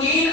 3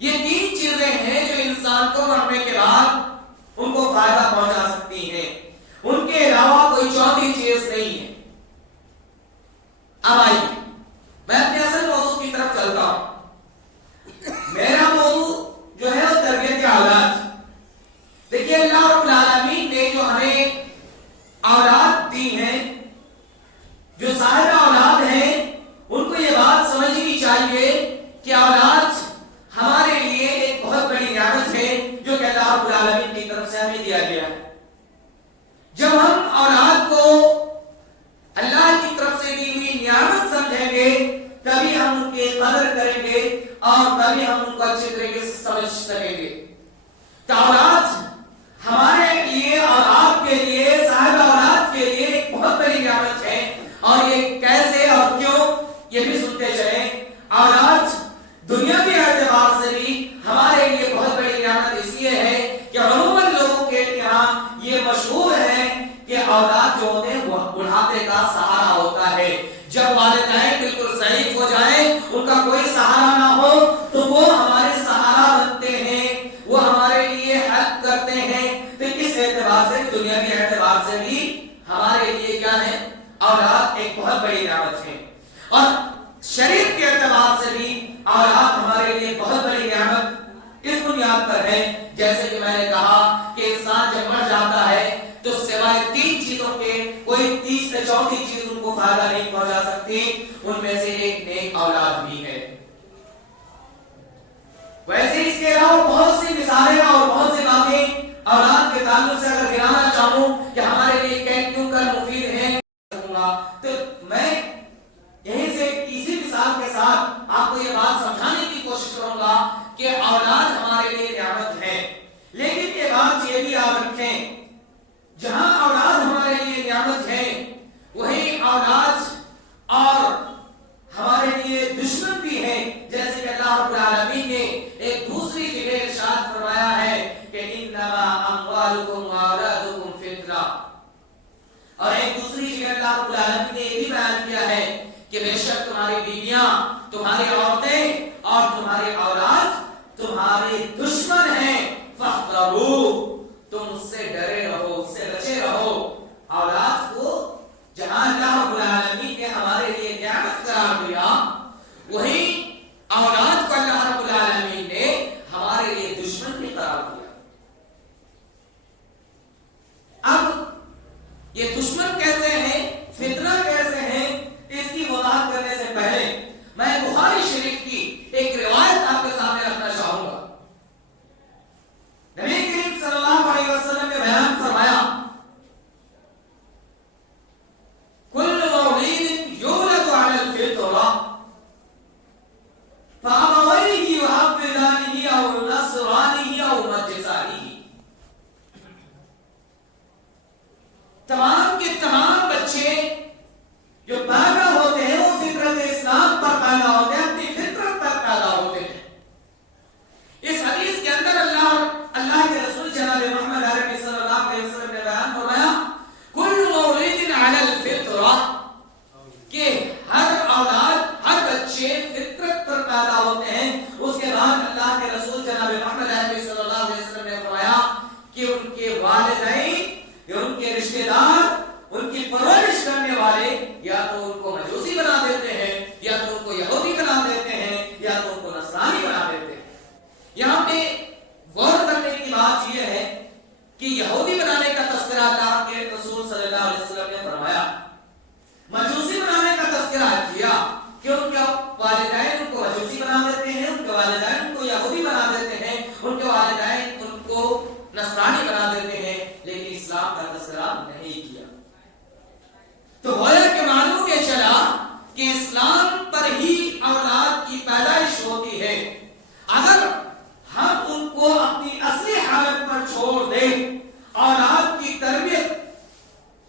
یہ تین چیزیں ہیں جو انسان کو مرنے کے بعد ان کو فائدہ پہنچا سکتی ہیں. ان کے علاوہ کوئی چوتھی چیز نہیں ہے. اب آئیے میں اپنے اصل موضوع کی طرف چلتا ہوں. میرا موضوع جو ہے وہ تربیت اولاد. دیکھیے اللہ رب العالمین نے جو ہمیں اولاد دی ہیں، جو صاحب اولاد ہیں، ان کو یہ بات سمجھنی چاہیے کہ اولاد ہمارے لیے ایک بہت بڑی نعمت ہے جو کہ اللہ رب العالمین کی طرف سے ہمیں دیا گیا ہے. جب ہم اولاد کو اللہ کی طرف سے دی ہوئی نعمت سمجھیں گے تبھی ہم ان کی قدر کریں گے اور تبھی ہم ان کو اچھے طریقے سے سمجھ سکیں گے. تو اولاد ہمارے لیے اور آپ کے لیے، صاحب اولاد کے لیے ایک بہت بڑی نعمت ہے. اور یہ کیسے اور کیوں یہ بھی سنتے چلیں. اولاد دنیاوی اعتبار سے بھی ہمارے لیے بہت بڑی نعمت اس لیے ہے کہ عموماً لوگوں کے یہاں یہ مشہور ہے کہ اولاد جو ہوتے ہیں وہ بڑھاپے کا سہارا ہوتا ہے. جب والدین بالکل ضعیف ہو جائیں، ان کا کوئی سہارا نہ ہو، تو وہ ہمارے سہارا بنتے ہیں، وہ ہمارے لیے ہیلپ کرتے ہیں. تو اس اعتبار سے دنیاوی اعتبار سے بھی ہمارے لیے کیا ہے؟ اولاد ایک بہت بڑی نعمت ہے. اور شریعت کے اعتبار سے بھی اولاد ہمارے لیے بہت بڑی نعمت اس بنیاد پر ہے، جیسے کہ میں نے کہا کہ انسان جب مر جاتا ہے تو سوائے تین چیزوں کے کوئی تیسری چوتھی چیز ان کو فائدہ نہیں پہنچا سکتی. ان میں سے ایک نیک اولاد بھی ہے. ویسے اس کے علاوہ بہت سی مثالیں اور بہت سی باتیں اولاد کے تعلق سے اگر گرانا چاہوں کہ ہمارے لیے کیوں کر مفید ہیں تو میں یہیں سے اسی مثال کے ساتھ آپ کو یہ بات سمجھانے کی کوشش کروں گا کہ اولاد ہمارے لیے نعمت ہے. لیکن یہ بات یہ بھی یاد رکھیں، جہاں اولاد ہمارے لیے نعمت ہے وہی اولاد اور ہمارے لیے دشمن بھی ہے. جیسے کہ اللہ رب العالمین نے ایک دوسری جگہ ارشاد فرمایا ہے کہ انما اموالکم واولادکم فتنہ، اور ایک دوسری جگہ اللہ رب العالمین نے یہ بھی بیان کیا ہے کہ بے شک تمہاری بیویاں، تمہاری عورتیں اور تمہاری اولاد تمہارے دشمن ہیں. فاحذروا، تم اس سے ڈرے رہو، اس سے بچے رہو. اولاد کو جہاں اللہ رب العالمین نے ہمارے لیے نعمت قرار دیا، وہی اولاد کو اللہ رب العالمین نے ہمارے لیے دشمن بھی قرار دیا. اب یہ دشمن کیسے ہیں، فتنہ کیسے ہیں، اس کی وضاحت کرنے سے پہلے میں بخاری شریف کی ایک روایت آپ کے سامنے رکھنا چاہوں گا. نبی کریم صلی اللہ علیہ وسلم نے بیان فرمایا کل مولود یولد علی الفطرہ فابویہ یحودانہ او نصرانہ او مجوسانہ. تمام کے تمام بچے جو پیدا ہوتے ہیں وہ فطرت اسلام پر پیدا ہوتے ہیں، اپنی فطرت پر پیدا ہوتے ہیں. اس حدیث کے اندر اللہ کے رسول جناب محمد عربی صلی اللہ علیہ وسلم نے بیان فرمایا کل مولود علی الفطرہ، کہ ہر اولاد، ہر بچے فطرت پر پیدا ہوتے ہیں. اس کے بعد اللہ کے رسول جناب محمد عربی صلی اللہ علیہ وسلم نے فرمایا کہ ان کے والدین یا ان کے رشتہ دار، ان کی پرورش کرنے والے یا تو ان کو مجوسی بنا دیتے ہیں، یا تو ان کو یہودی بنا دیتے ہیں، یا تو ان کو نصرانی بنا دیتے ہیں. یہاں پہ غور کرنے کی بات یہ ہے کہ یہودی بنانے کا تذکرہ اللہ کے رسول صلی اللہ علیہ وسلم نے فرمایا، مجوسی بنانے کا تذکرہ کیا کہ ان کے والدین ان کو مجوسی بنا دیتے ہیں، ان کے والدین ان کو یہودی بنا دیتے ہیں، ان کے والدین ان کو نصرانی بنا دیتے ہیں، لیکن اسلام کا تذکرہ نہیں کیا. تو گویا کہ معلوم یہ چلا کہ اسلام پر ہی اولاد کی پیدائش ہوتی ہے. اگر ہم ان کو اپنی اصلی حالت پر چھوڑ دیں، اولاد کی تربیت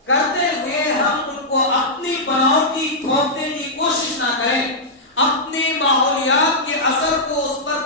کرتے ہوئے ہم ان کو اپنی بناوٹی تھوپنے کی کوشش نہ کریں، اپنی ماحولیات کے اثر کو اس پر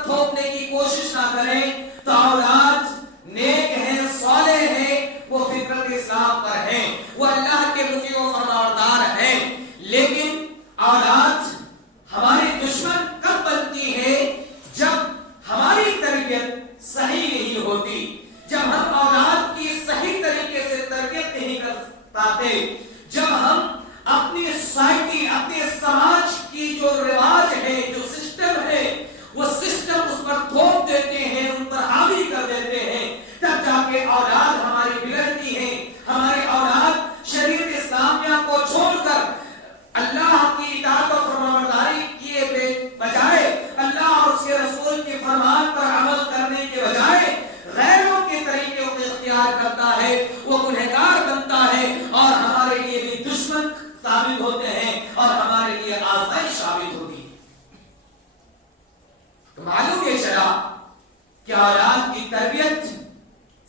اولاد کی تربیت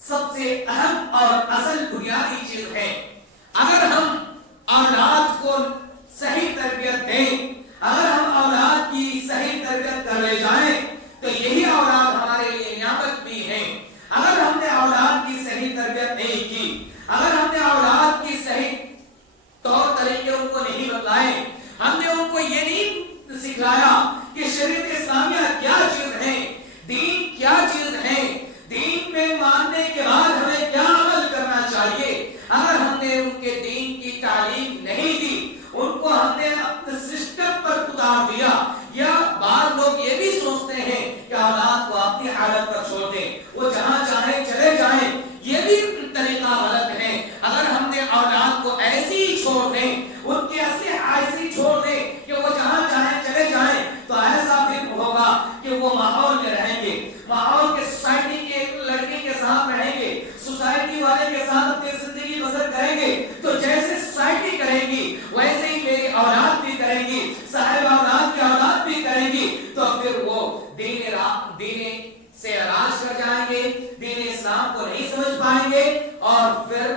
سب سے اہم اور اصل بنیادی چیز ہے. اگر ہم اولاد کو صحیح تربیت دیں، اگر ہم اولاد کی صحیح تربیت کر لے جائیں تو یہی اولاد ہمارے لیے نعمت بھی ہے. اگر ہم نے اولاد کی صحیح تربیت نہیں کی، اگر ہم نے اولاد کی صحیح طور طریقے ان کو نہیں بتلائے، ہم نے ان کو یہ نہیں سکھلایا کہ شریعت اسلامیہ کیا چیز ہے، دین کیا چیز ہے، دین میں ماننے کے بعد ہمیں کیا عمل کرنا چاہیے، اگر ہم نے ان کے دین کی تعلیم نہیں دی، ان کو ہم نے اپنے سسٹم پر اتار دیا، یا بعض لوگ یہ بھی سوچتے ہیں کہ اولاد کو اپنی حالت پر چھوڑ دیں، وہ جہاں چاہیں چلے جائیں، یہ بھی طریقہ غلط ہے. اگر ہم نے اولاد کو ایسی ہی چھوڑ دیں، ان کی اصلی ایسی چھوڑ دیں کہ وہ جہاں چاہیں چلے جائیں، تو ایسا پھر ہوگا کہ وہ ماحول میں رہیں گے، ماحول کے سوسائٹی کے لڑکے کے ساتھ رہیں گے، سوسائٹی والے کے ساتھ اپنی زندگی بسر کریں گے. تو جیسے سوسائٹی کرے گی ویسے ہی میری اولاد بھی کرے گی، صاحب اولاد کی اولاد بھی کرے گی. تو پھر وہ دین سے راج کر جائیں گے، دین اسلام کو نہیں سمجھ پائیں گے، اور پھر